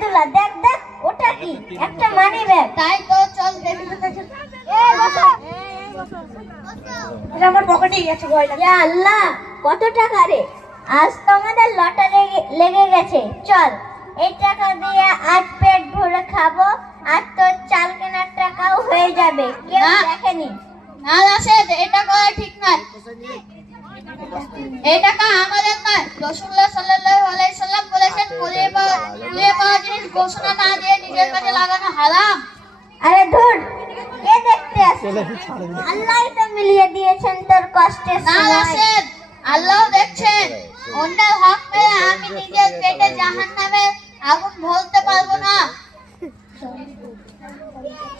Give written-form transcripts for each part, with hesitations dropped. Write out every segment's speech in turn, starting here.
আব্দুল্লাহ, দেখ দেখ ওটা কি? একটা মানি ব্যাগ। তাই তো, চল দেখি। আমার পকেটেই গেছে গয়না। ইয়া আল্লাহ, কত টাকা রে! আজ তো আমাদের লটারি লেগে গেছে। চল, এই টাকা দিয়ে আজ পেট ভরে খাবো, আর তোর চাল কেনার টাকাও হয়ে যাবে। কেউ দেখেনি। না রাশেদ, এটা করা ঠিক নয়। এই টাকা আমাদের নয়। রাসূলুল্লাহ সাল্লাল্লাহু আলাইহি সাল্লাম বলেছেন, কুলিয়ে পাওয়া জিনিস ঘোষণা না দিয়ে নিজের কাছে লাগানো হারাম। আরে ধুর, কে দেখতে আসছে? আল্লাহই তো মিলিয়ে দিয়েছেন তোর কষ্টের না সময়। রাশেদ, আল্লাহ দেখছেন। অন্যের হক মেরে আমি নিজের পেটে জাহান্নামের আগুন ভরতে পারবো না।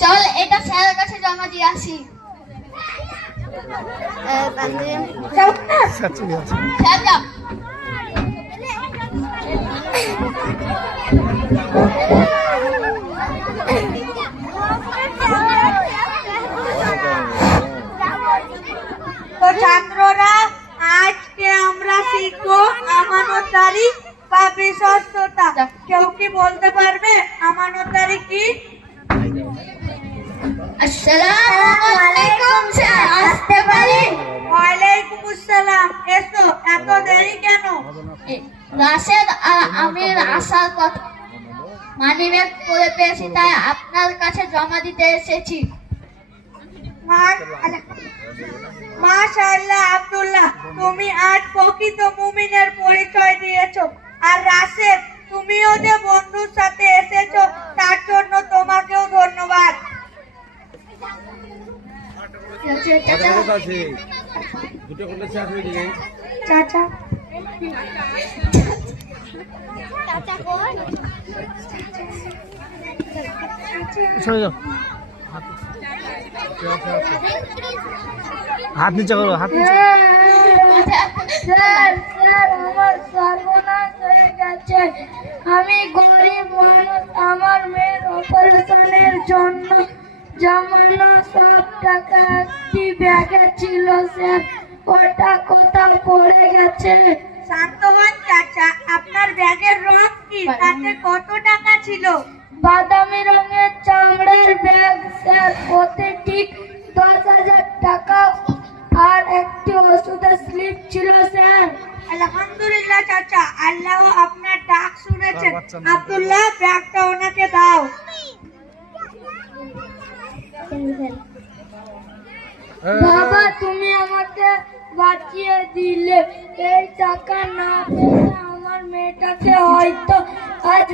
চল, এটা স্যারের কাছে জমা দিয়ে আসি। স্যার যাও। তো ছাত্ররা, আজকে আমরা শিখবো আমানতদারি বা বিশ্বস্ততা। কেউ কি বলতে পারবে আমানতদারি কি? আসসালামু আলাইকুম স্যার, আসতে পারি? ওয়ালাইকুম আসসালাম। এসো, এত দেরি কেন? রাশেদ আর আমির আসার কথা। মানিব্যাগ পরে পেয়েছি, তাই আপনার কাছে জমা দিতে এসেছি। মাশাআল্লাহ আব্দুল্লাহ, তুমি আজ প্রকৃত মুমিনের পরিচয় দিয়েছো। আর রাশেদ, তুমিও যে বন্ধুর সাথে এসেছো, তার জন্য তোমাকেও ধন্যবাদ। চাচা, হাত নিচে করো, হাত নিচে। স্যার, স্যার, আমার সর্বনাশ হয়ে গেছে। আমি গরিব মানুষ। আমার মেয়ের অপারেশনের জন্য জমানো সব টাকা একটি ব্যাগে ছিল স্যার। ওটা কোথাও পড়ে গেছে। শান্ত হন চাচা। আপনার ব্যাগের রং কি? তাতে কত টাকা ছিল? বাদামি রঙের চামড়ার ব্যাগ স্যার। ওতে ঠিক 10,000 টাকা আর একটি ওষুধের স্লিপ ছিল স্যার। আলহামদুলিল্লাহ চাচা, আল্লাহ আপনার ডাক শুনেছেন। আব্দুল্লাহ, ব্যাগটা ওনাকে দাও। বাবা, তুমি আমাকে বাঁচিয়ে দিলে। এই টাকা না পেলে আমার মেয়েটাকে হয়তো আজ